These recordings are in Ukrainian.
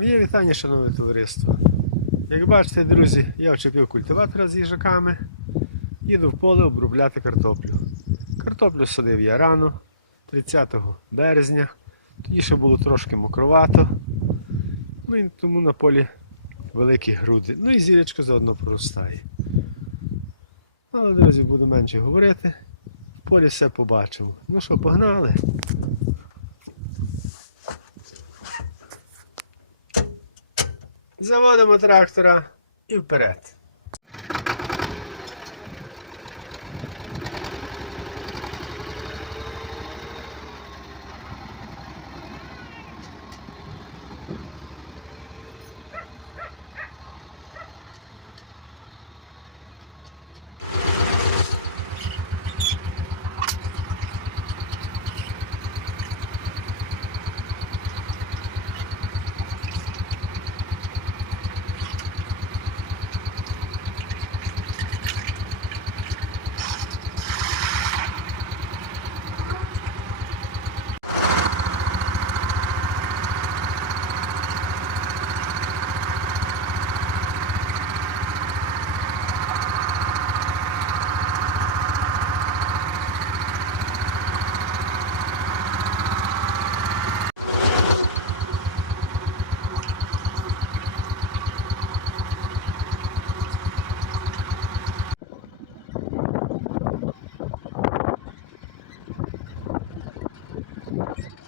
Моє вітання, шановне товариство. Як бачите, друзі, я вчепив культиватора з їжаками, їду в поле обробляти картоплю. Картоплю садив я рано, 30 березня. Тоді ще було трошки мокровато. Ну і тому на полі великі груди. Ну і зірочка заодно проростає. Але, друзі, буду менше говорити. В полі все побачимо. Ну що, погнали? Заводимо трактора і вперед.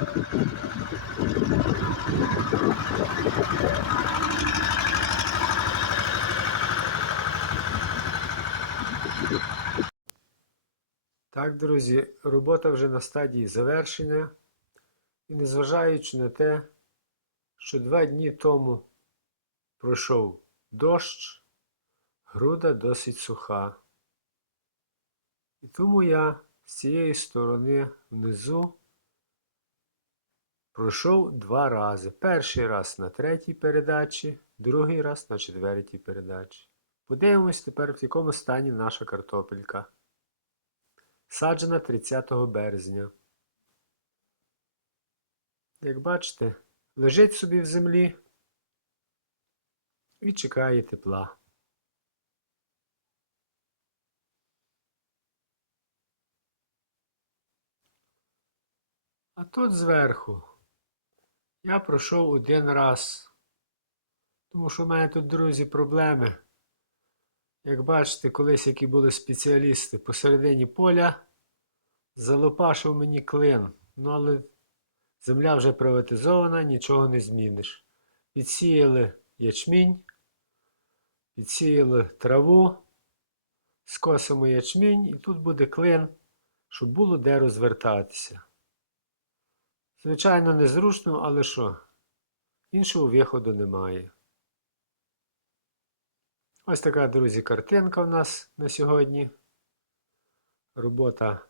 Так, друзі, робота вже на стадії завершення. І незважаючи на те, що два дні тому пройшов дощ, груда досить суха. І тому я з цієї сторони внизу пройшов два рази. Перший раз на третій передачі, другий раз на четвертій передачі. Подивимось тепер, в якому стані наша картопелька. Саджена 30 березня. Як бачите, лежить собі в землі і чекає тепла. А тут зверху я пройшов один раз. Тому що в мене тут, друзі, проблеми. Як бачите, колись які були спеціалісти посередині поля, залопашив мені клин. Ну, але земля вже приватизована, нічого не зміниш. Підсіяли ячмінь, підсіяли траву, скосимо ячмінь і тут буде клин щоб було де розвертатися. Звичайно, незручно, але що? Іншого виходу немає. Ось така, друзі, картинка у нас на сьогодні. Робота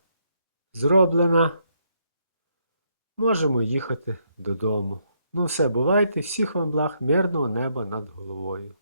зроблена. Можемо їхати додому. Ну все, бувайте, всіх вам благ, мирного неба над головою.